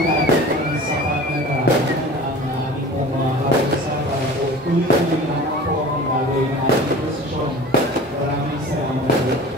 natin ang sapat na daan ang ating pong mga karosa para po tuloy-tuloy naman po ang gagawin ng ating posisyon. Maraming salamat po.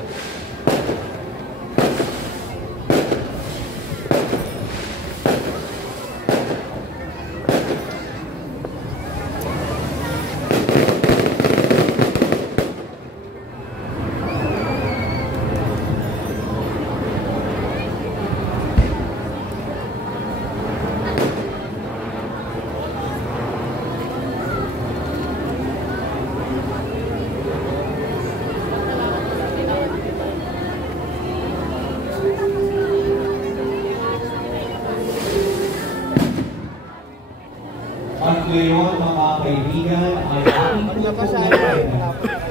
At ngayon, mga kaibigan, ay ating tutunan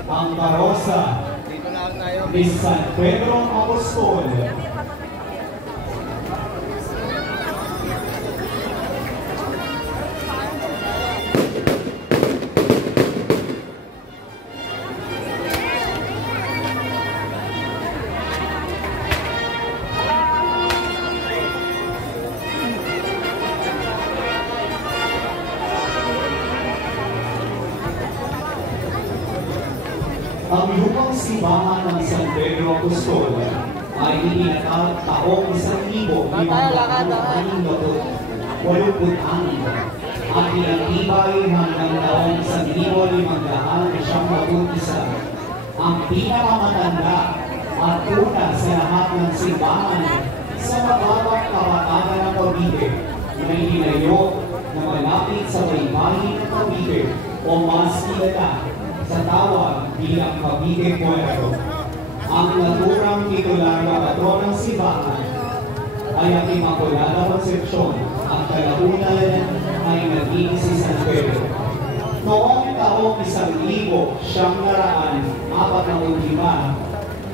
ang karosa ni San Pedro Apostol. Ang lupang simbahan ng San Pedro Apostol ay itinatag taong 1,586 at pinatibay hanggang taong 1,591. Ang pinakamatanda at una sa lahat ng simbahan sa mababang kabatagan ng Cavite na itinayo na malapit sa baybayin ng Cavite o mas kilala sa tawag bilang Cavite Puerto. Ang naturang titular na patron ng simbahan ay ang Immaculada Concepcion. Ang kalaunan ay naging si San Pedro. Noong taong 1945,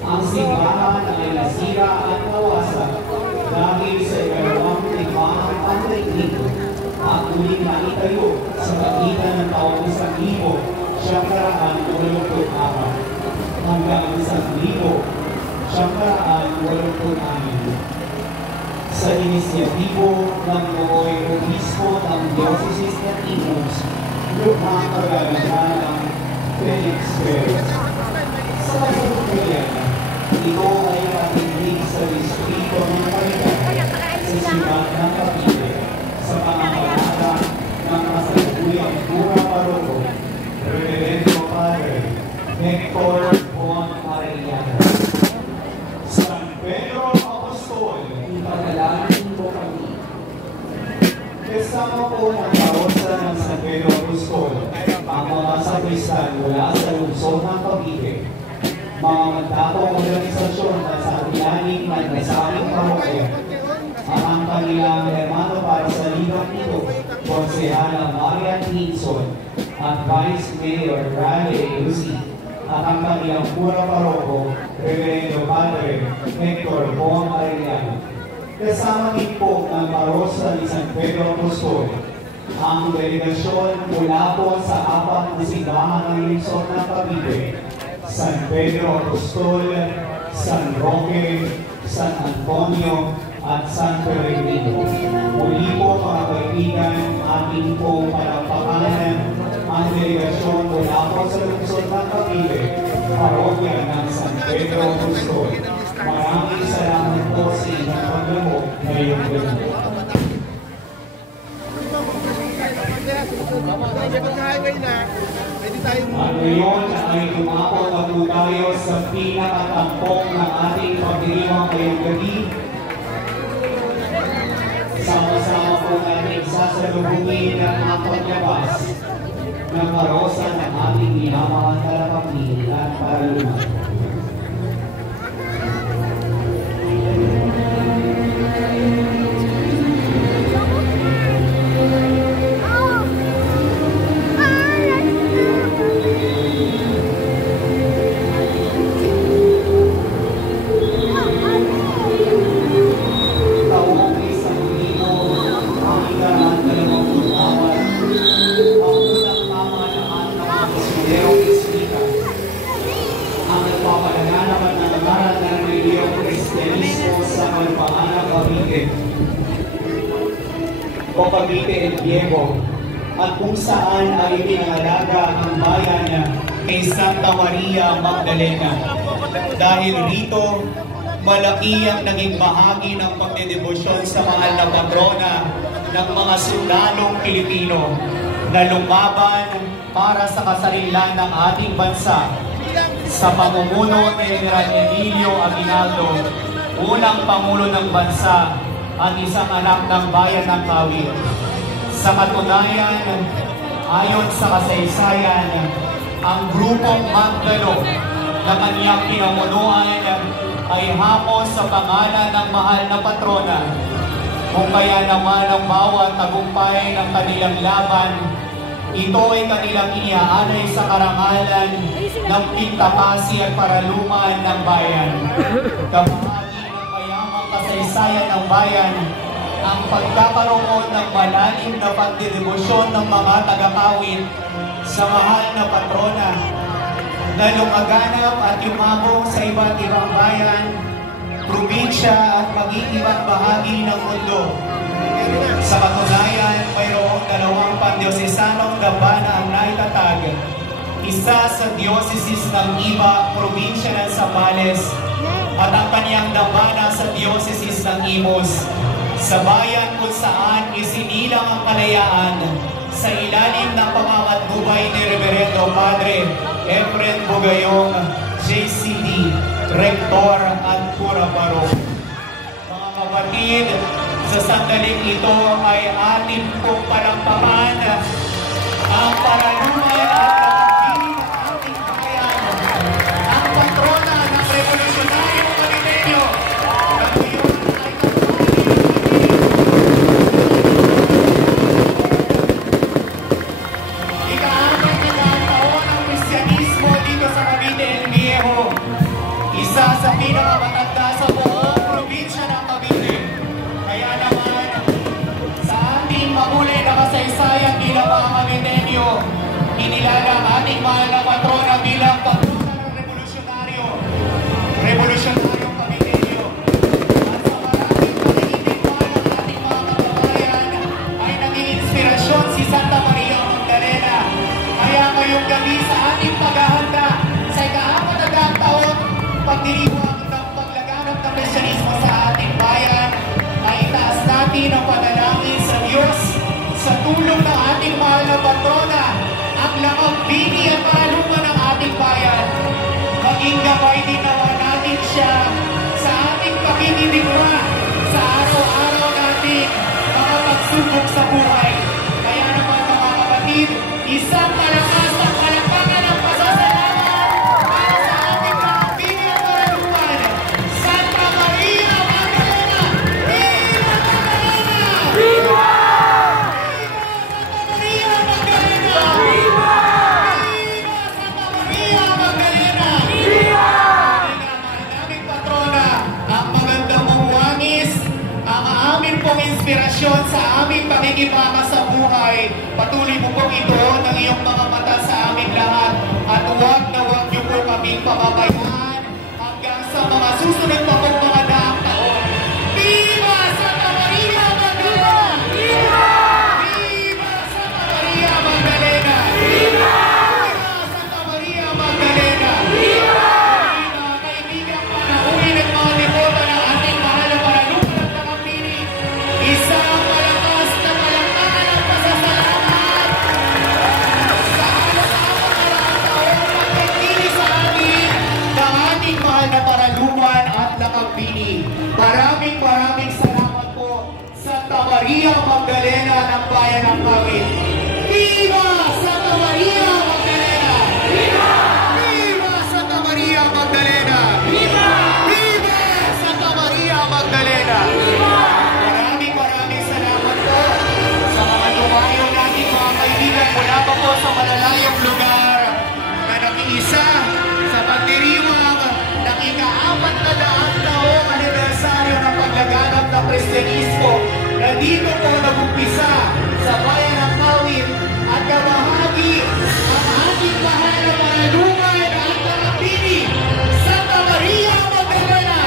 ang simbahan ay nasira at nawasak dahil sa ikalawang timbang pandaigdig at muling naitayo sa pagitan ng taong 1984 hanggang 1986 sa inisyatibo ng Noy Obispo ng Diocese ng Imus, lumang kagalitan ng Felix Perez. Sa kasalukuyan, ito ay patindig sa distrito ng Palitan sa siyudad ng Cavite sa pangangalaga ng kasalukuyang Pura Paroko, Reverendo Padre Hector Bon Arellano. San Pedro Apostol, ipadalangin po kami. Kasama po ng karosa ng San Pedro Apostol ang mga sakristan mula sa lungsod ng Cavite, mga magdapong organisasyon at sa atiyaning nagnasaling parokya, at ang kanilang hermano para sa libang ito, Konsehala Marian Hinson at Vice Mayor Raleigh Lucy, at ang kanilang pura paroko, Reverendo Padre Hector Bon Arellano. Kasama din po ng parosa ni San Pedro Apostol ang delegasyon mula po sa apat na simbahan ng lungsod ng Cavite: San Pedro Apostol, San Roque, San Antonio, at San Peregrino. Muli po mga kaibigan, ating po palakpakan ang delegasyon mula po sa lungsod ng Cavite, parokya ng San Pedro Apostol. Maraming salamat po sa inyong paglamok ngayong gabi. At ngayon ay tumapot na po tayo sa pinakatampong ng ating pagdiriwang ngayong gabi. Sama-sama po natin sasalubungin ang paglabas ng karosa ng ating minamahal na kalapakil at paraluman. Ang o Cavite El Viejo, at kung saan ay pinangalaga ang bayan kay Santa Maria Magdalena. Dahil rito, malaki ang naging bahagi ng pagdedebosyon sa mahal na patrona ng mga sundalong Pilipino na lumaban para sa kasarinlan ng ating bansa sa pamumuno ni General Emilio Aguinaldo, unang pangulo ng bansa at isang anak ng bayan ng Kawit. Sa katunayan, ayon sa kasaysayan, ang grupong Magdalo na kanyang pinamunuan ay hamos sa pangalan ng mahal na patrona. Kung kaya naman ang bawat tagumpay ng kanilang laban, ito ay kanilang iniaalay sa karangalan ng pintapasi at paraluman ng bayan. Kabahagi ng mayamang kasaysayan ng bayan, ang pagkakaroon ng malalim na pagdedebosyon ng mga taga-Kawit sa mahal na patrona na lumaganap at yumabong sa iba't ibang bayan, probinsya at maging ibang bahagi ng mundo. Sa katunayan, mayroong dalawang pandiosesanong dambana ang naitatag. Isa sa diocesis ng Iba, probinsya ng Zambales, at ang kanyang dambana sa diocesis ng Imus, sa bayan kung saan isinilang ang kalayaan sa ilalim ng pangangatubay ni Reverendo Padre Efren Bugayong, JCD, Rektor at Cura Barok. Mga kapatid, sa sandaling ito ay ating pong palampakan ang paraluman at pagpili ng ating bayan, ang patrona ng Revolusyonaryong Pilipenyo, na ngayon ay ika-apat na taon ng Kristyanismo dito sa Cavite El Viejo, isa sa pinakamatanda sa buong probinsya ng Cavite. Kaya naman, sa ating mahuli na kasaysayan bilang mga Caviteño, inilala ang ating mahal na patrona bilang patrona ng revolusyonaryong Caviteño. At sa maraming pakikitigman ng ating mga kababayan ay naging inspirasyon si Santa Maria Magdalena. Kaya ngayong gabi sa ating paghahanda sa ika-apat na taon pagdiriwang ng paglaganap ng Kristyanismo sa ating bayan, ay itaas natin ang panalangin sa Diyos sa tulong ng ating mahal na patrona, ang lakambini at palungan ng ating bayan. Maging gabay din naman natin siya sa ating pakikidigma sa araw-araw natin mga pagsubok sa buhay. Kaya naman mga kapatid, isang malakas at palakpakan ang pasasalamat para sa ating lakambini at palungan, Santa Maria Magdalena! Viva Magdalena! Viva! Inspirasyon sa aming pakikipama sa buhay. Patuloy mo pong ito ng iyong mga mata sa aming lahat at huwag na huwag niyo po kaming pababayaan hanggang sa mga susunod pa pong mga daang taon. Viva Santa Maria Magdalena! Viva! Viva Santa Maria Magdalena! Viva! Viva Santa Maria Magdalena! Viva! Mga kaibigan, panauhin at mga depoto ng ating mahal na paralunan at nakapili. Isang malakas na palakpakan at pasasalamat sa halos-apat na taong pagpipili sa atin ng ating mahal na paraluman at lakambini. Maraming salamat po, Santa Maria Magdalena ng Bayan ng Kawit. Viva Santa Maria Magdalena! Viva! Viva Santa Maria Magdalena! Viva! Viva Santa Maria Magdalena! Viva! Maraming salamat po sa mga tumayo natin mga kaibigan mula pa po sa malalayong lugar na nakiisa sa pagdiriwang ng ika-apat na daang taong anibersaryo ng paglaganap ng Kristyanismo na dito po nag-umpisa sa bayan ng Kawit at kabahagi ang ating mahal na paraluman at lakambini, Santa Maria Magdalena!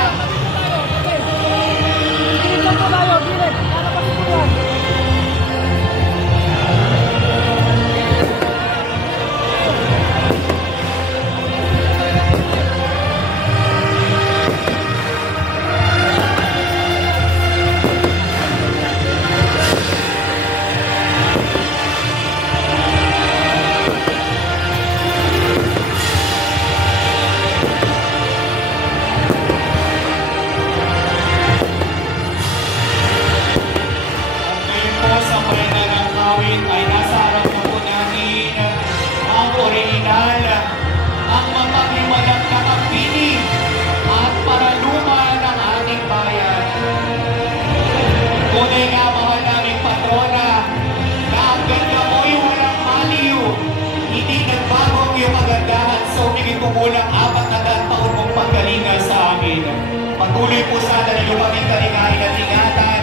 Patuloy po sana ninyo kaming kalingain at ingatan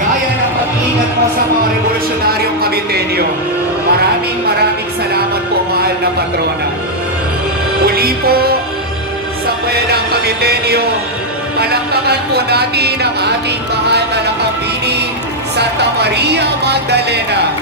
gaya ng pag-iingat po sa mga revolusyonaryong Caviteño. Maraming salamat po, mahal na patrona. Muli po, sa Pwelang Caviteño, palakpakan po natin ang ating mahal na nakapili, Santa Maria Magdalena.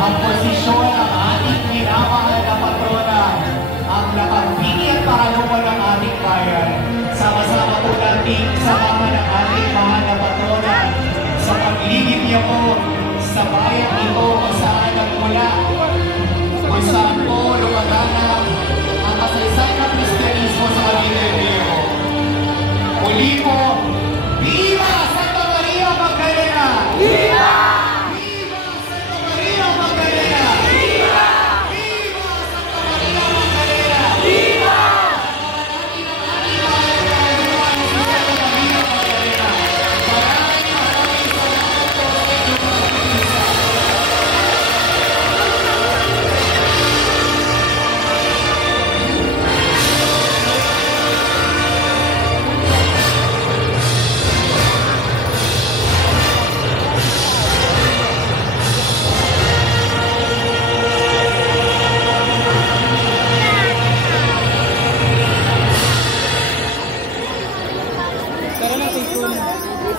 Ang posisyon ng ating minamahal na patrona, ang nakagbigay at paraluman ng ating bayan. Sama-sama po natin kasama ng ating mahal na patrona sa pagligid niya po sa bayan ito kung saan nagmula, kung saan po lumaganap ang kasaysayan ng Kristyanismo sa Cavite. Muli po, Viva Santa Maria Magdalena! Viva!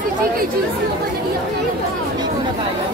Si JKG, sino ba naiyak? Hindi ko na kaya.